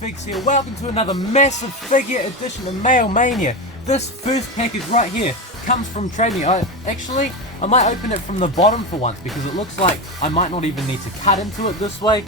Figs here. Welcome to another massive figure edition of Mail Mania. This first package right here comes from Trade Me. I might open it from the bottom for once because it looks like I might not even need to cut into it this way.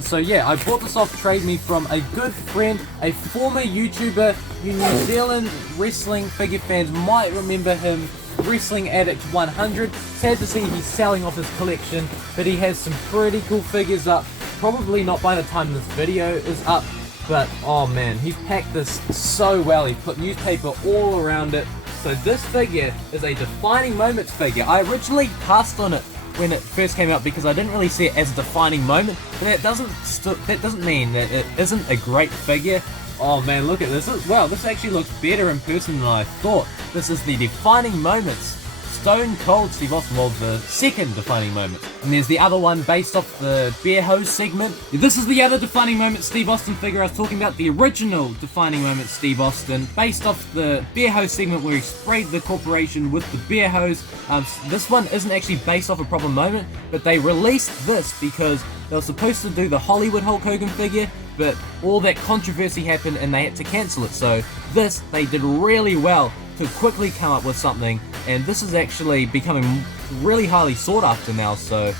So yeah, I bought this off Trade Me from a good friend, a former YouTuber. You New Zealand wrestling figure fans might remember him, Wrestling Addict 100. Sad to see he's selling off his collection, but he has some pretty cool figures up. Probably not by the time this video is up, but oh man, he's packed this so well. He put newspaper all around it. So this figure is a defining moments figure. I originally passed on it when it first came out because I didn't really see it as a defining moment, but that doesn't mean that it isn't a great figure. Oh man, look at this. Wow, this actually looks better in person than I thought. This is the defining moments Stone Cold Steve Austin, well, the second defining moment. And there's the other one based off the beer hose segment. This is the other defining moment Steve Austin figure I was talking about, the original defining moment Steve Austin, based off the beer hose segment where he sprayed the corporation with the beer hose. This one isn't actually based off a proper moment, but they released this because they were supposed to do the Hollywood Hulk Hogan figure, but all that controversy happened and they had to cancel it. So this, they did really well to quickly come up with something, and this is actually becoming really highly sought after now. So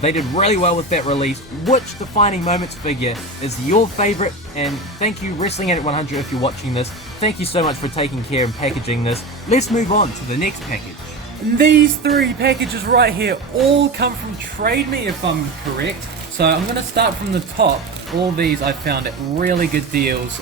they did really well with that release. Which defining moments figure is your favorite? And thank you Wrestling Addict 100 if you're watching this. Thank you so much for taking care and packaging this. Let's move on to the next package. And these three packages right here all come from Trade Me if I'm correct. So I'm going to start from the top. All these I found at really good deals.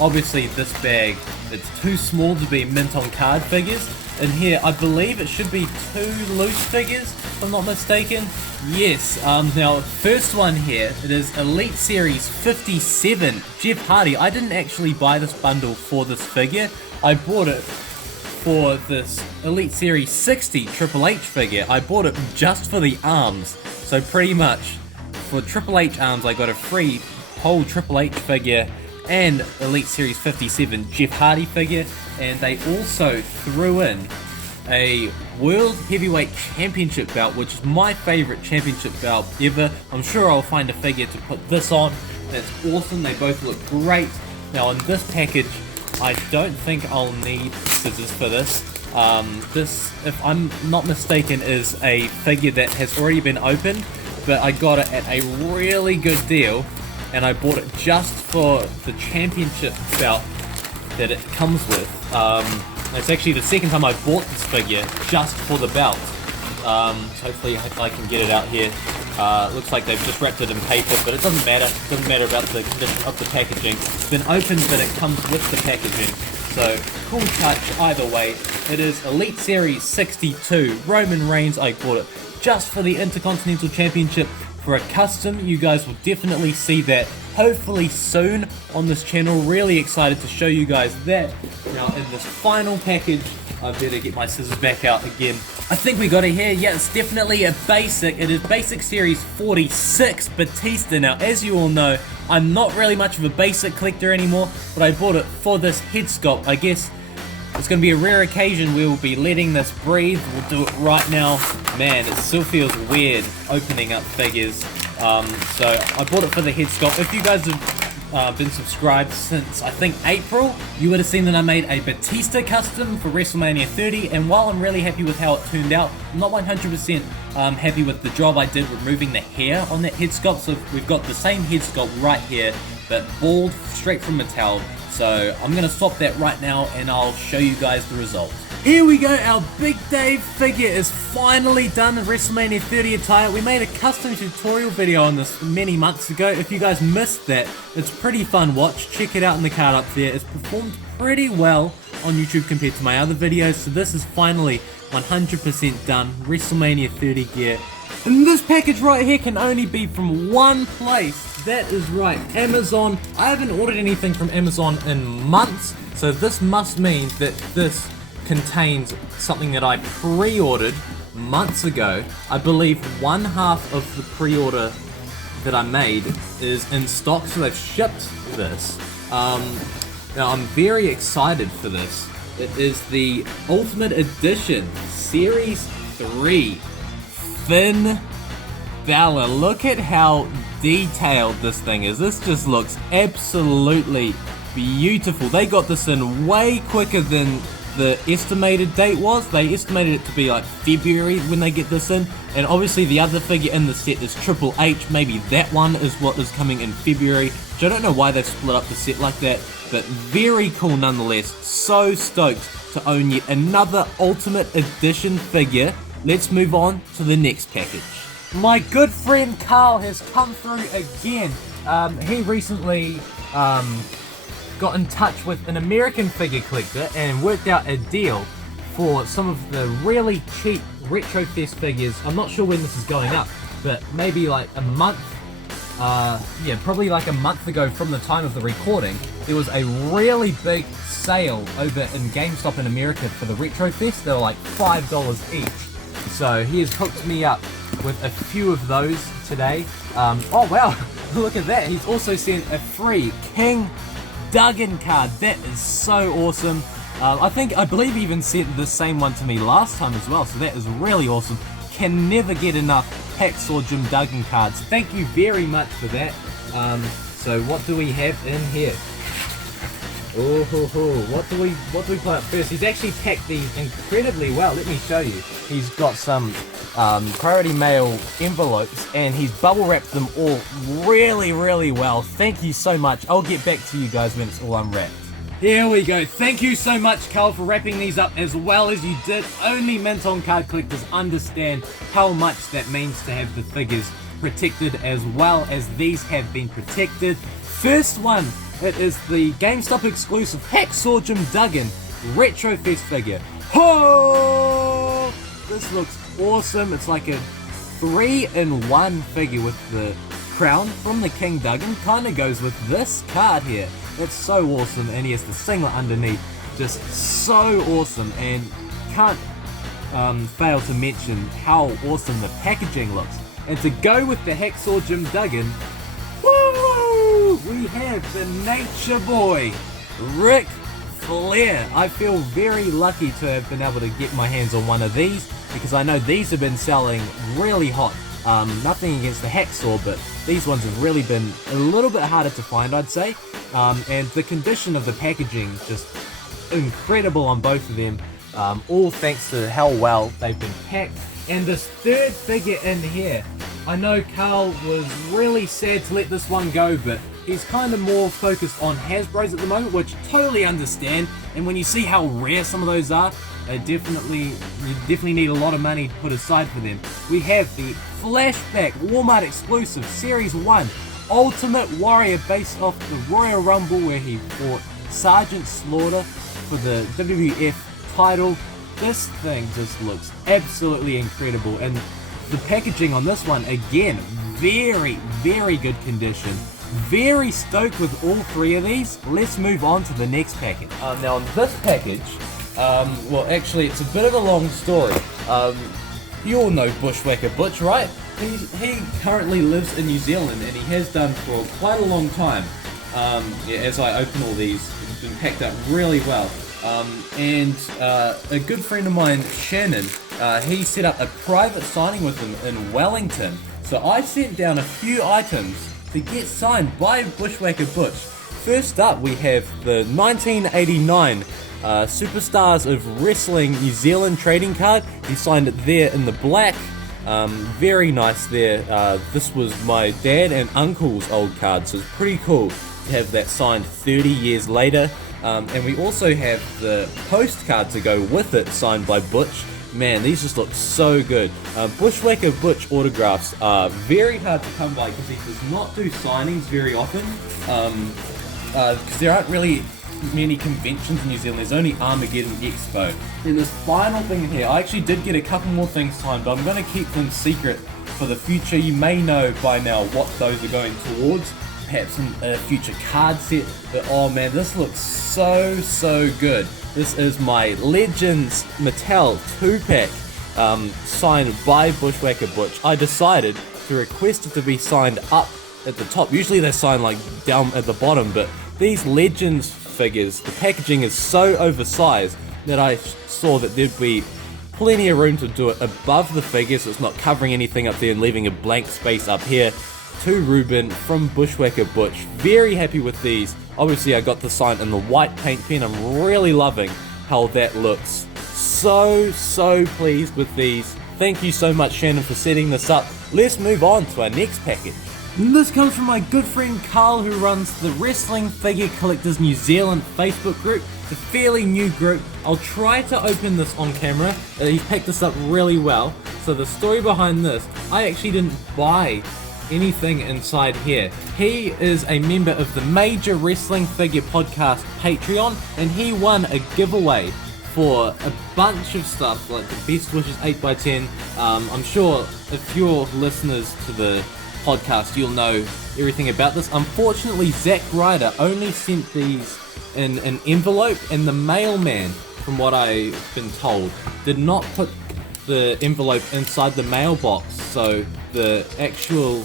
Obviously this bag, it's too small to be mint on card figures. In here, I believe it should be 2 loose figures, if I'm not mistaken. Yes, now first one here, it is Elite Series 57, Jeff Hardy. I didn't actually buy this bundle for this figure. I bought it for this Elite Series 60 Triple H figure. I bought it just for the arms. So pretty much, for Triple H arms, I got a free whole Triple H figure and Elite Series 57 Jeff Hardy figure, and they also threw in a World Heavyweight Championship belt, which is my favorite championship belt ever. I'm sure I'll find a figure to put this on. That's awesome. They both look great. Now in this package, I don't think I'll need scissors for this. This, if I'm not mistaken, is a figure that has already been opened, but I got it at a really good deal, and I bought it just for the championship belt that it comes with. It's actually the second time I bought this figure just for the belt. So hopefully I can get it out here. Looks like they've just wrapped it in paper, but it doesn't matter. It doesn't matter about the condition of the packaging. It's been opened, but it comes with the packaging. So, cool touch either way. It is Elite Series 62, Roman Reigns. I bought it just for the Intercontinental Championship. For a custom, you guys will definitely see that hopefully soon on this channel. Really excited to show you guys that. Now in this final package, I better get my scissors back out again. I think we got it here. Yeah, it's definitely a basic. It is Basic Series 46 Batista. Now as you all know, I'm not really much of a basic collector anymore, but I bought it for this head sculpt. I guess it's going to be a rare occasion we will be letting this breathe. We'll do it right now. Man, it still feels weird opening up figures. So I bought it for the head sculpt. If you guys have been subscribed since I think April, you would have seen that I made a Batista custom for WrestleMania 30, and while I'm really happy with how it turned out, I'm not 100% happy with the job I did removing the hair on that head sculpt. So we've got the same head sculpt right here, but bald, straight from Mattel. So I'm going to swap that right now and I'll show you guys the result. Here we go, our Big Dave figure is finally done in WrestleMania 30 attire. We made a custom tutorial video on this many months ago. If you guys missed that, it's pretty fun watch. Check it out in the card up there. It's performed pretty well on YouTube compared to my other videos. So this is finally 100% done, WrestleMania 30 gear. And this package right here can only be from one place. That is right, Amazon. I haven't ordered anything from Amazon in months, so this must mean that this contains something that I pre-ordered months ago. I believe one half of the pre-order that I made is in stock, so they've shipped this. Now I'm very excited for this. It is the Ultimate Edition Series 3 Finn Balor. Look at how detailed this thing is. This just looks absolutely beautiful. They got this in way quicker than the estimated date was. They estimated it to be like February when they get this in, and obviously the other figure in the set is Triple H. Maybe that one is what is coming in February, which I don't know why they've split up the set like that, but very cool nonetheless. So stoked to own yet another Ultimate Edition figure. Let's move on to the next package. My good friend Carl has come through again. He recently got in touch with an American figure collector and worked out a deal for some of the really cheap Retrofest figures. I'm not sure when this is going up, but maybe like a month, yeah, probably like a month ago from the time of the recording, there was a really big sale over in GameStop in America for the Retrofest. They were like $5 each. So he has hooked me up with a few of those today. Oh wow, look at that. He's also sent a free King Duggan card. That is so awesome. I believe he even sent the same one to me last time as well, so that is really awesome. Can never get enough Hacksaw Jim Duggan cards. Thank you very much for that. So what do we have in here? Oh ho ho, what do we pull out first? He's actually packed these incredibly well. Let me show you. He's got some priority mail envelopes and he's bubble wrapped them all really well. Thank you so much. I'll get back to you guys when it's all unwrapped. Here we go. Thank you so much, Carl, for wrapping these up as well as you did. Only Mint On card collectors understand how much that means to have the figures protected as well as these have been protected. First one, it is the GameStop exclusive Hacksaw Jim Duggan Retrofest figure. Oh, this looks awesome. It's like a 3-in-1 figure with the crown from the King Duggan. Kind of goes with this card here. It's so awesome, and he has the singlet underneath. Just so awesome, and can't fail to mention how awesome the packaging looks. And to go with the Hacksaw Jim Duggan, woo! We have the Nature Boy, Ric Flair. I feel very lucky to have been able to get my hands on one of these because I know these have been selling really hot. Nothing against the Hacksaw, but these ones have really been a little bit harder to find, I'd say. And the condition of the packaging, just incredible on both of them. All thanks to how well they've been packed. And this third figure in here, I know Carl was really sad to let this one go, but he's kind of more focused on Hasbro's at the moment, which I totally understand. And when you see how rare some of those are, you definitely need a lot of money to put aside for them. We have the Flashback Walmart exclusive Series 1 Ultimate Warrior based off the Royal Rumble where he fought Sergeant Slaughter for the WWF title. This thing just looks absolutely incredible, and the packaging on this one, again, very good condition. Very stoked with all three of these. Let's move on to the next package. Now on this package, well actually it's a bit of a long story. You all know Bushwhacker Butch, right? He currently lives in New Zealand and he has done for quite a long time. Yeah, as I open all these, it's been packed up really well. And a good friend of mine, Shannon, he set up a private signing with him in Wellington. So I sent down a few items to get signed by Bushwhacker Butch. First up, we have the 1989 Superstars of Wrestling New Zealand trading card. He signed it there in the black. Very nice there. This was my dad and uncle's old card, so it's pretty cool to have that signed 30 years later. And we also have the postcard to go with it, signed by Butch. Man, these just look so good. Bushwhacker Butch autographs are very hard to come by because he does not do signings very often. Because there aren't really many conventions in New Zealand. There's only Armageddon Expo. And this final thing here, I actually did get a couple more things signed, but I'm going to keep them secret for the future. You may know by now what those are going towards. Perhaps in a future card set. But oh man, this looks so good. This is my Legends Mattel 2-pack signed by Bushwhacker Butch. I decided to request it to be signed up at the top. Usually they're signed like down at the bottom, but these Legends figures, the packaging is so oversized that I saw that there'd be plenty of room to do it above the figure, so it's not covering anything up there and leaving a blank space up here. to Ruben from Bushwhacker Butch. Very happy with these. Obviously I got the sign in the white paint pen. I'm really loving how that looks. So pleased with these. Thank you so much, Shannon, for setting this up. Let's move on to our next package. This comes from my good friend Carl, who runs the Wrestling Figure Collectors New Zealand Facebook group. It's a fairly new group. I'll try to open this on camera. He's picked this up really well. So the story behind this, I actually didn't buy anything inside here. He is a member of the Major Wrestling Figure Podcast Patreon, and he won a giveaway for a bunch of stuff, like the Best Wishes 8x10. I'm sure if you're listeners to the podcast, you'll know everything about this. Unfortunately, Zack Ryder only sent these in an envelope, and the mailman, from what I've been told, did not put the envelope inside the mailbox, so the actual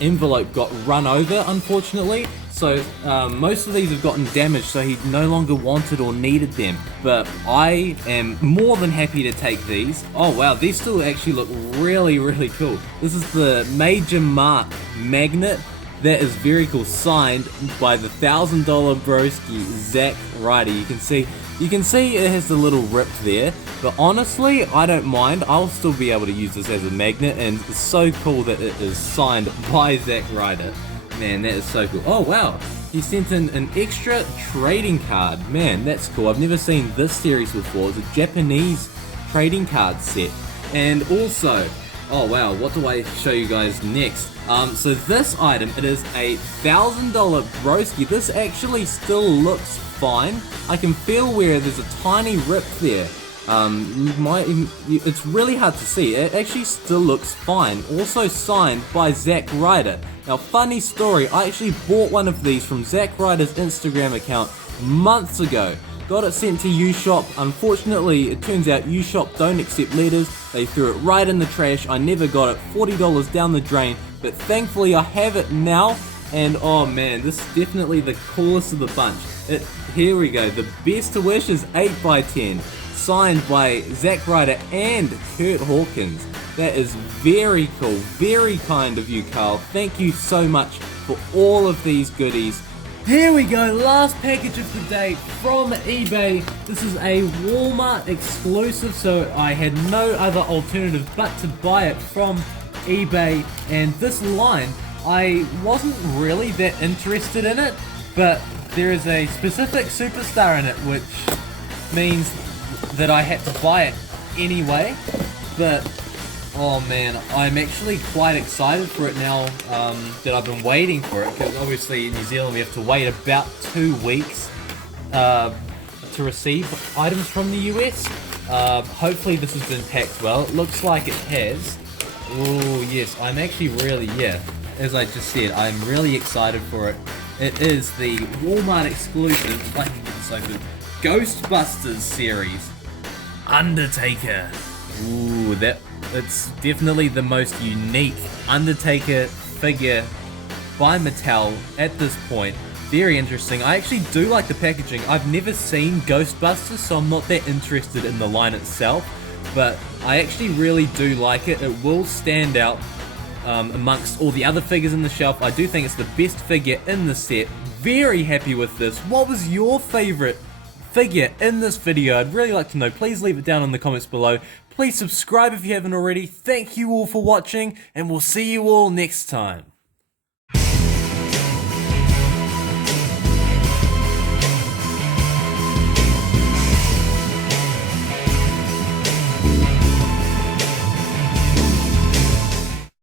envelope got run over, unfortunately. So most of these have gotten damaged, so he no longer wanted or needed them. But I am more than happy to take these. Oh wow, these still actually look really cool. This is the Major Mark magnet. That is very cool, signed by the $1,000 broski Zack Ryder. You can see it has the little rip there, but honestly, I don't mind. I'll still be able to use this as a magnet, and it's so cool that it is signed by Zack Ryder. Man, that is so cool. Oh wow, he sent in an extra trading card. Man, that's cool. I've never seen this series before. It's a Japanese trading card set. And also, oh wow, what do I show you guys next? So this item, it is a $1,000 broski. This actually still looks fine. I can feel where there's a tiny rip there. It's really hard to see. It actually still looks fine. Also signed by Zack Ryder. Now, funny story, I actually bought one of these from Zack Ryder's Instagram account months ago. Got it sent to U-Shop. Unfortunately, it turns out U-Shop don't accept letters. They threw it right in the trash. I never got it. $40 down the drain. But thankfully, I have it now. And oh man, this is definitely the coolest of the bunch. Here we go. The Best Wishes 8x10. Signed by Zack Ryder and Kurt Hawkins. That is very cool. Very kind of you, Carl. Thank you so much for all of these goodies. Here we go, last package of the day from eBay. This is a Walmart exclusive, so I had no other alternative but to buy it from eBay. And this line, I wasn't really that interested in it, but there is a specific superstar in it, which means that I had to buy it anyway. But oh man, I'm actually quite excited for it now that I've been waiting for it, because obviously in New Zealand we have to wait about 2 weeks to receive items from the US. Hopefully this has been packed well. It looks like it has. Oh yes, I'm actually really, as I just said, I'm really excited for it. It is the Walmart exclusive, if I can get this open, Ghostbusters series, Undertaker. Ooh, it's definitely the most unique Undertaker figure by Mattel at this point. Very interesting. I actually do like the packaging. I've never seen Ghostbusters, so I'm not that interested in the line itself, but I actually really do like it. It will stand out amongst all the other figures in the shelf. I do think it's the best figure in the set. Very happy with this. What was your favorite figure in this video? I'd really like to know. Please leave it down in the comments below. Please subscribe if you haven't already. Thank you all for watching, and we'll see you all next time.